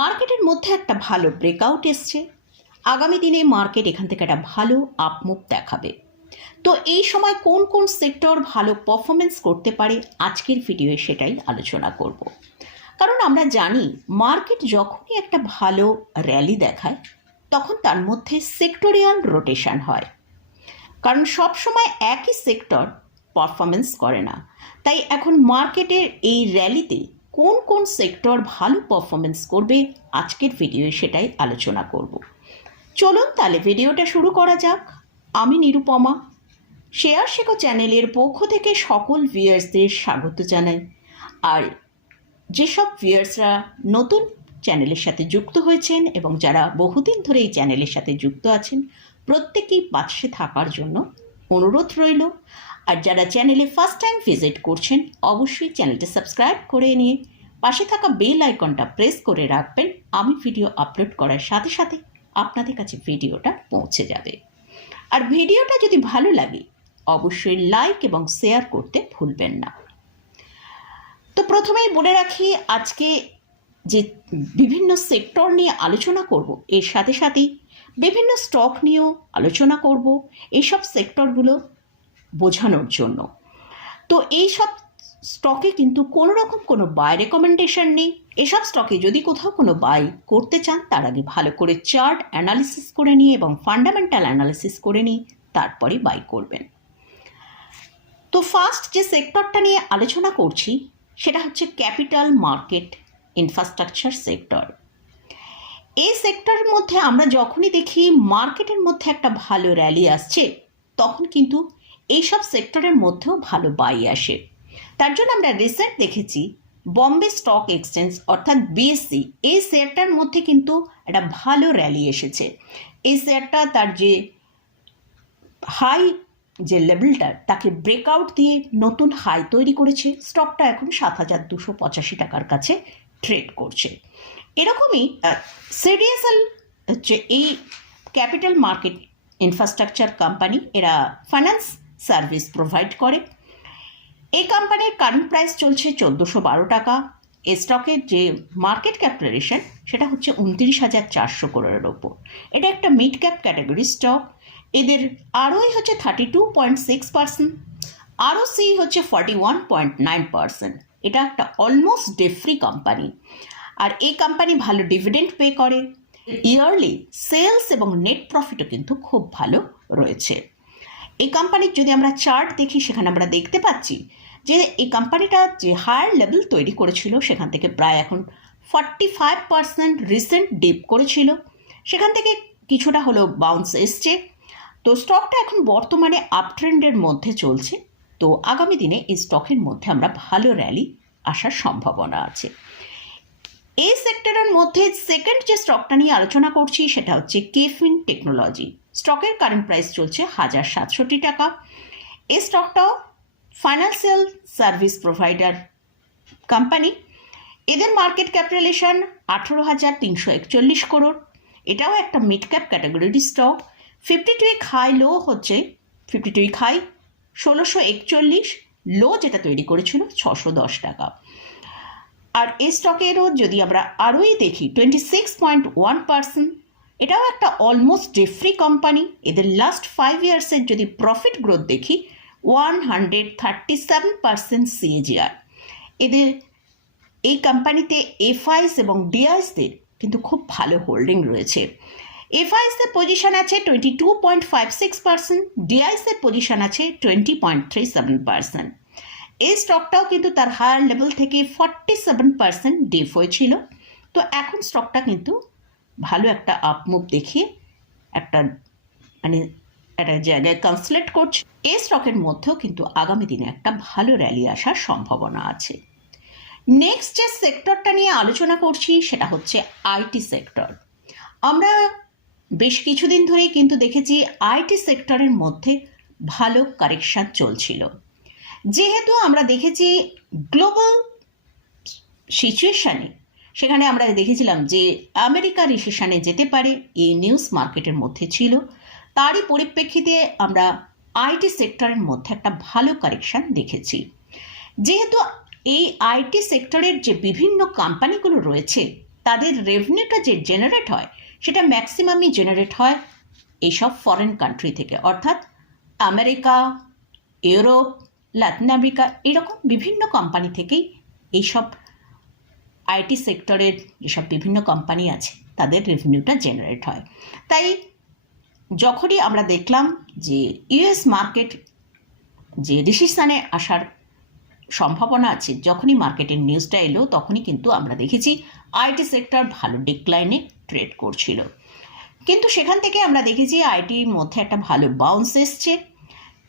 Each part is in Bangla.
মার্কেটের মধ্যে একটা ভালো ব্রেকআউট এসছে। আগামী দিনে মার্কেট এখান থেকে একটা ভালো আপমুখ দেখাবে। তো এই সময় কোন কোন সেক্টর ভালো পারফরমেন্স করতে পারে, আজকের ভিডিওয়ে সেটাই আলোচনা করব। কারণ আমরা জানি মার্কেট যখনই একটা ভালো র্যালি দেখায়, তখন তার মধ্যে সেক্টোরিয়াল রোটেশন হয়। কারণ সব সময় একই সেক্টর পারফরমেন্স করে না। তাই এখন মার্কেটের এই র্যালিতে কোন কোন সেক্টর ভালো পারফরমেন্স করবে আজকের ভিডিওয়ে সেটাই আলোচনা করব। চলুন তাহলে ভিডিওটা শুরু করা যাক। আমি নিরুপমা। শেয়ার শেখো চ্যানেলের পক্ষ থেকে সকল ভিউয়ার্সদের স্বাগত জানাই। আর যেসব ভিউয়ার্সরা নতুন চ্যানেলের সাথে যুক্ত হয়েছেন এবং যারা বহুদিন ধরে এই চ্যানেলের সাথে যুক্ত আছেন, প্রত্যেকেই পাশে থাকার জন্য অনুরোধ রইল। আর যারা চ্যানেলে ফার্স্ট টাইম ভিজিট করছেন, অবশ্যই চ্যানেলটা সাবস্ক্রাইব করে নিয়ে পাশে থাকা বেল আইকনটা প্রেস করে রাখবেন। আমি ভিডিও আপলোড করার সাথে সাথে আপনাদের কাছে ভিডিওটা পৌঁছে যাবে। আর ভিডিওটা যদি ভালো লাগে, অবশ্যই লাইক এবং শেয়ার করতে ভুলবেন না। তো প্রথমেই বলে রাখি, আজকে যে বিভিন্ন সেক্টর নিয়ে আলোচনা করব, এর সাথে সাথেই বিভিন্ন স্টক নিয়েও আলোচনা করব। এইসব সেক্টরগুলো বোঝানোর জন্য। তো এই সব স্টকে কিন্তু কোনো রকম কোনো বাই রেকমেন্ডেশন নেই। এসব স্টকে যদি কোথাও কোনো বাই করতে চান, তার আগে ভালো করে চার্ট অ্যানালিসিস করে নিয়ে এবং ফান্ডামেন্টাল অ্যানালিসিস করে নিয়ে তারপরে বাই করবেন। তো ফার্স্ট যে সেক্টরটা নিয়ে আলোচনা করছি, সেটা হচ্ছে ক্যাপিটাল মার্কেট ইনফ্রাস্ট্রাকচার সেক্টর এই সেক্টরের মধ্যে আমরা যখনই দেখি মার্কেটের মধ্যে একটা ভালো র্যালি আসছে, তখন কিন্তু এইসব সেক্টরের মধ্যেও ভালো বাই আসে। তার জন্য আমরা রিসেন্ট দেখেছি বম্বে স্টক এক্সচেঞ্জ অর্থাৎ বিএসসি এই শেয়ারটার মধ্যে কিন্তু একটা ভালো র্যালি এসেছে। এই শেয়ারটা তার যে হাই যে লেভেলটা তাকে ব্রেকআউট দিয়ে নতুন হাই তৈরি করেছে। স্টকটা এখন সাত হাজার দুশো পঁচাশি টাকার কাছে ট্রেড করছে। এরকমই সিডিএসএল হচ্ছে এই ক্যাপিটাল মার্কেট ইনফ্রাস্ট্রাকচার কোম্পানি এরা ফাইন্যান্স সার্ভিস প্রোভাইড করে। এই কোম্পানির কারেন্ট প্রাইস চলছে চোদ্দোশো বারো টাকা। এ স্টকের যে মার্কেট ক্যাপিটালেশন সেটা হচ্ছে উনত্রিশ হাজার চারশো করোড়ের ওপর। এটা একটা মিড ক্যাপ ক্যাটাগরি স্টক এদের আরওই হচ্ছে thirty two point six percent ROCE হচ্ছে forty one point nine percent এটা একটা অলমোস্ট ডেফ্রি কোম্পানি আর এই কোম্পানি ভালো ডিভিডেন্ড পে করে। ইয়ারলি সেলস এবং নেট প্রফিটও কিন্তু খুব ভালো রয়েছে। এই কোম্পানির যদি আমরা চার্ট দেখি, সেখানে আমরা দেখতে পাচ্ছি যে এই কোম্পানিটা যে হায়ার লেভেল তৈরি করেছিল, সেখান থেকে প্রায় এখন forty five percent recent dip করেছিল। সেখান থেকে কিছুটা হলো বাউন্স এসছে। তো স্টকটা এখন বর্তমানে আপ ট্রেন্ডের মধ্যে চলছে। তো আগামী দিনে এই স্টকের মধ্যে আমরা ভালো র্যালি আসার সম্ভাবনা আছে। এই সেক্টরের মধ্যে সেকেন্ড যে স্টকটা নিয়ে আলোচনা করছি, সেটা হচ্ছে কেফিন টেকনোলজি স্টকের কারেন্ট প্রাইস চলছে হাজার সাতষট্টি টাকা। এই স্টকটাও ফাইন্যান্সিয়াল সার্ভিস প্রোভাইডার কোম্পানি এদের মার্কেট ক্যাপিটালেশন আঠেরো হাজার তিনশো একচল্লিশ করোড় এটাও একটা মিড ক্যাপ ক্যাটাগরির stock fifty two week high low হচ্ছে ফিফটি টু উইক হাই ষোলোশো একচল্লিশ। লো যেটা তৈরি করেছিল, ছশো দশ টাকা। আর এই স্টকেরও যদি আমরা আরোই দেখি twenty six point one percent এটাও একটা অলমোস্ট ডেফ্রি কোম্পানি এদের লাস্ট ফাইভ ইয়ার্সের যদি প্রফিট গ্রোথ দেখি one hundred thirty seven percent CAGR এদের এই কোম্পানিতে এফআইস এবং ডিআইসদের কিন্তু খুব ভালো হোল্ডিং রয়েছে। এফআইসের পজিশন আছে twenty two point five six percent ডিআইসের position আছে twenty point three seven percent এই স্টকটাও কিন্তু তার হায়ার লেভেল থেকে ফর্টি সেভেন পার্সেন্ট ডিপ হয়েছিল। তো এখন স্টকটা কিন্তু ভালো একটা আপমুভ দেখিয়ে একটা মানে একটা জায়গায় কনসলেট করছে। এই স্টকের মধ্যেও কিন্তু আগামী দিনে একটা ভালো র্যালি আসার সম্ভাবনা আছে। নেক্সট যে সেক্টরটা নিয়ে আলোচনা করছি সেটা হচ্ছে আইটি সেক্টর আমরা বেশ কিছুদিন ধরেই কিন্তু দেখেছি আইটি সেক্টরের মধ্যে ভালো কারেকশান চলছিল। যেহেতু আমরা দেখেছি গ্লোবাল সিচুয়েশানে সেখানে আমরা দেখেছিলাম যে আমেরিকা রিসেশনে যেতে পারে, এই নিউজ মার্কেটের মধ্যে ছিল। তারই পরিপ্রেক্ষিতে আমরা আইটি সেক্টরের মধ্যে একটা ভালো কারেকশান দেখেছি। যেহেতু এই আইটি সেক্টরের যে বিভিন্ন কোম্পানিগুলো রয়েছে, তাদের রেভিনিউটা যে জেনারেট হয়, সেটা ম্যাক্সিমামই জেনারেট হয় এইসব ফরেন কান্ট্রি থেকে। অর্থাৎ আমেরিকা, ইউরোপ লাতিন আমেরিকা এরকম বিভিন্ন কোম্পানি থেকেই এইসব আইটি সেক্টরের যেসব বিভিন্ন কোম্পানি আছে, তাদের রেভিনিউটা জেনারেট হয়। তাই যখনই আমরা দেখলাম যে ইউএস মার্কেট যে রিসিশনে আসার সম্ভাবনা আছে, যখনই মার্কেটের নিউজটা এলো, তখনই কিন্তু আমরা দেখেছি আইটি সেক্টর ভালো ডিক্লাইনে ট্রেড করছিল। কিন্তু সেখান থেকে আমরা দেখেছি আইটির মধ্যে একটা ভালো বাউন্স এসছে।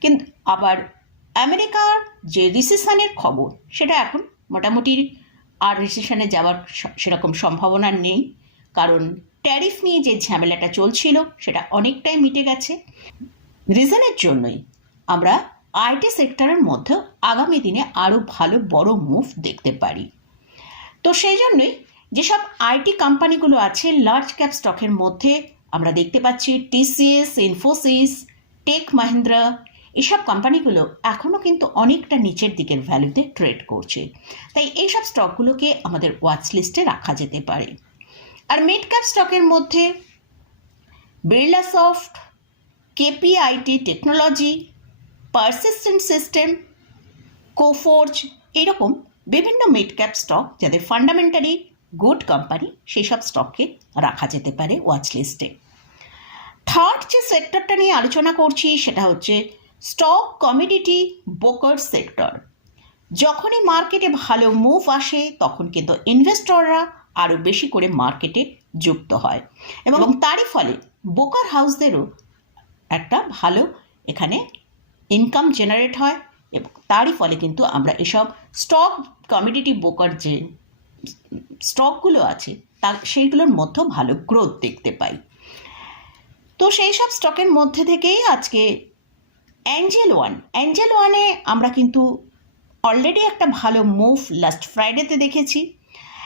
কিন্তু আবার আমেরিকার যে রিসেশনের খবর, সেটা এখন মোটামুটি আর রিসেশনে যাওয়ার সেরকম সম্ভাবনা নেই। কারণ ট্যারিফ নিয়ে যে ঝামেলাটা চলছিল, সেটা অনেকটাই মিটে গেছে। রিজনের জন্যই আমরা আইটি সেক্টরের মধ্যে আগামী দিনে আরও ভালো, বড় মুভ দেখতে পারি। তো সেই জন্যই যেসব আইটি কোম্পানিগুলো আছে লার্জ ক্যাপ স্টকের মধ্যে আমরা দেখতে পাচ্ছি টিসিএস ইনফোসিস টেক মাহিন্দ্রা এসব কোম্পানিগুলো এখনও কিন্তু অনেকটা নিচের দিকের ভ্যালুতে ট্রেড করছে। তাই এইসব স্টকগুলোকে আমাদের ওয়াচ লিস্টে রাখা যেতে পারে। আর মিড ক্যাপ স্টকের মধ্যে Birlasoft KPIT technology persistent system Coforge এরকম বিভিন্ন মিড ক্যাপ স্টক যাদের ফান্ডামেন্টালি গুড কোম্পানি সেই সব স্টককে রাখা যেতে পারে ওয়াচ লিস্টে থার্ড যে সেক্টরটা নিয়ে আলোচনা করছি সেটা হচ্ছে স্টক কমিডিটি ব্রোকার সেক্টর যখনই মার্কেটে ভালো মুভ আসে তখন কিন্তু ইনভেস্টররা আরও বেশি করে মার্কেটে যুক্ত হয়। এবং তারই ফলে ব্রোকার হাউসদেরও একটা ভালো এখানে ইনকাম জেনারেট হয় এবং তারই ফলে কিন্তু আমরা এসব স্টক কমিডিটি ব্রোকার যে স্টকগুলো আছে তা সেইগুলোর মধ্যেও ভালো গ্রোথ দেখতে পাই। তো সেই সব স্টকের মধ্যে থেকেই আজকে অ্যাঞ্জেল ওয়ান অ্যাঞ্জেল ওয়ানে আমরা কিন্তু অলরেডি একটা ভালো মুভ লাস্ট ফ্রাইডেতে দেখেছি।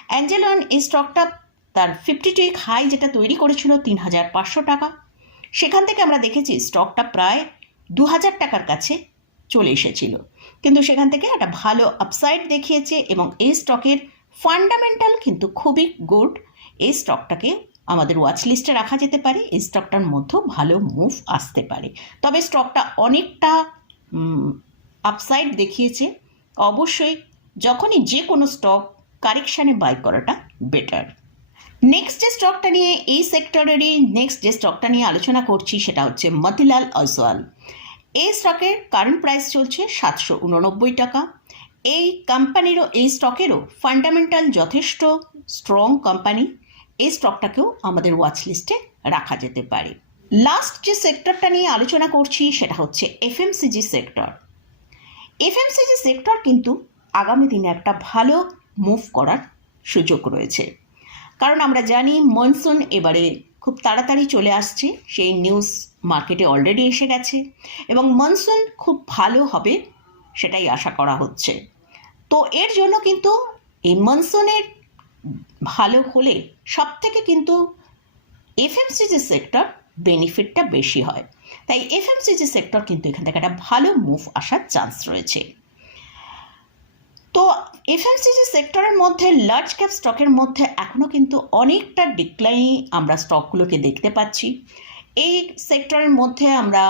অ্যাঞ্জেল ওয়ান এই স্টকটা তার ফিফটি টু হাই যেটা তৈরি করেছিল তিন হাজার পাঁচশো টাকা। সেখান থেকে আমরা দেখেছি স্টকটা প্রায় দু হাজার টাকার কাছে চলে এসেছিল। কিন্তু সেখান থেকে একটা ভালো আপসাইড দেখিয়েছে এবং এই স্টকের ফান্ডামেন্টাল কিন্তু খুবই গুড এই স্টকটাকে আমাদের ওয়াচ লিস্টে রাখা যেতে পারে, এই স্টকটার মধ্যেও ভালো মুভ আসতে পারে। তবে স্টকটা অনেকটা আপসাইড দেখিয়েছে। অবশ্যই যখনই যে কোনো স্টক কারেকশানে বাই করাটা বেটার নেক্সট যে স্টকটা নিয়ে এই সেক্টরেরই নেক্সট যে স্টকটা নিয়ে আলোচনা করছি সেটা হচ্ছে মতিলাল অসওয়াল এই স্টকের কারেন্ট প্রাইস চলছে সাতশো উননব্বই টাকা। এই কোম্পানিরও এই স্টকেরও ফান্ডামেন্টাল যথেষ্ট স্ট্রং কোম্পানি এই স্টকটাকেও আমাদের ওয়াচ লিস্টে রাখা যেতে পারে। লাস্ট যে সেক্টরটা নিয়ে আলোচনা করছি সেটা হচ্ছে এফএমসিজি সেক্টর এফএমসিজি সেক্টর কিন্তু আগামী দিনে একটা ভালো মুভ করার সুযোগ রয়েছে। কারণ আমরা জানি মনসুন এবারে খুব তাড়াতাড়ি চলে আসছে, সেই নিউজ মার্কেটে অলরেডি এসে গেছে এবং মনসুন খুব ভালো হবে সেটাই আশা করা হচ্ছে। তো এর জন্য কিন্তু এই মনসুনের ভালো হলে সব থেকে কিন্তু এফএমসিজি সেক্টর বেনিফিটটা বেশি হয়। তাই এফএমসিজি সেক্টর কিন্তু এখান থেকে একটা ভালো মুভ আসার চান্স রয়েছে। তো এফএমসিজি সেক্টরের মধ্যে লার্জ ক্যাপ স্টকের মধ্যে এখনও কিন্তু অনেকটা ডিক্লাইন আমরা স্টকগুলোকে দেখতে পাচ্ছি। এই সেক্টরের মধ্যে আমরা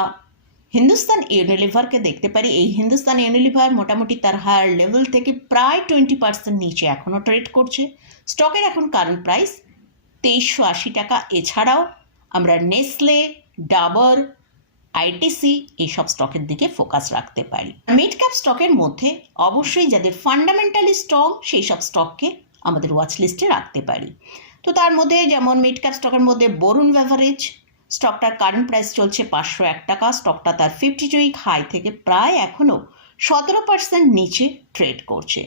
হিন্দুস্তান ইউনিলিভারকে দেখতে পারি, এই হিন্দুস্তান ইউনিলিভার মোটামুটি তার হায়ার লেভেল থেকে প্রায় টোয়েন্টি পার্সেন্ট নিচে এখনও ট্রেড করছে। স্টকের এখন কারেন্ট প্রাইস তেইশশো আশি টাকা। এছাড়াও আমরা নেসলে ডাবর আইটিসি এইসব স্টকের দিকে ফোকাস রাখতে পারি। মিড ক্যাপ স্টকের মধ্যে অবশ্যই যাদের ফান্ডামেন্টালি স্টক সেই সব স্টককে আমাদের ওয়াচ লিস্টে রাখতে পারি। তো তার মধ্যে যেমন মিড ক্যাপ স্টকের মধ্যে বরুণ বেভারেজ স্টকটার কারেন্ট প্রাইস চলছে পাঁচশো এক টাকা স্টকটা তার ফিফটি উইক হাই থেকে প্রায় এখনও সতেরো পার্সেন্ট নিচে ট্রেড করছে।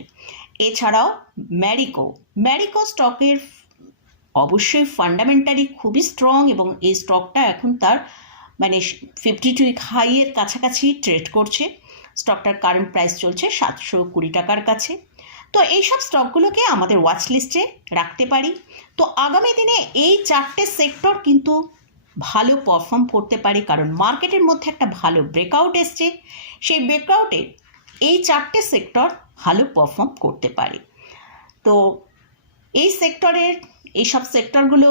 এছাড়াও ম্যারিকো ম্যারিকো স্টকের অবশ্যই ফান্ডামেন্টালি খুবই স্ট্রং এবং এই স্টকটা এখন তার মানে ফিফটি টু হাইয়ের কাছাকাছি ট্রেড করছে। স্টকটার কারেন্ট প্রাইস চলছে সাতশো কুড়ি টাকার কাছে। তো এইসব স্টকগুলোকে আমাদের ওয়াচ লিস্টে রাখতে পারি। তো আগামী দিনে এই চারটে সেক্টর কিন্তু ভালো পারফর্ম করতে পারে। কারণ মার্কেটের মধ্যে একটা ভালো ব্রেকআউট এসছে। সেই ব্রেকআউটে এই চারটে সেক্টর ভালো পারফর্ম করতে পারে। তো এই সেক্টরের এইসব সেক্টরগুলো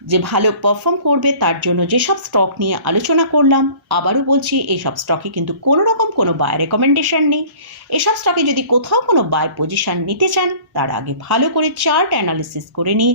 যে ভালো পারফর্ম করবে, তার জন্য যেসব স্টক নিয়ে আলোচনা করলাম, আবারও বলছি, এইসব স্টকে কিন্তু কোনো রকম কোনো বাই রেকমেন্ডেশন নেই। এসব স্টকে যদি কোথাও কোনো বাই পজিশন নিতে চান, তার আগে ভালো করে চার্ট অ্যানালিসিস করে নিয়ে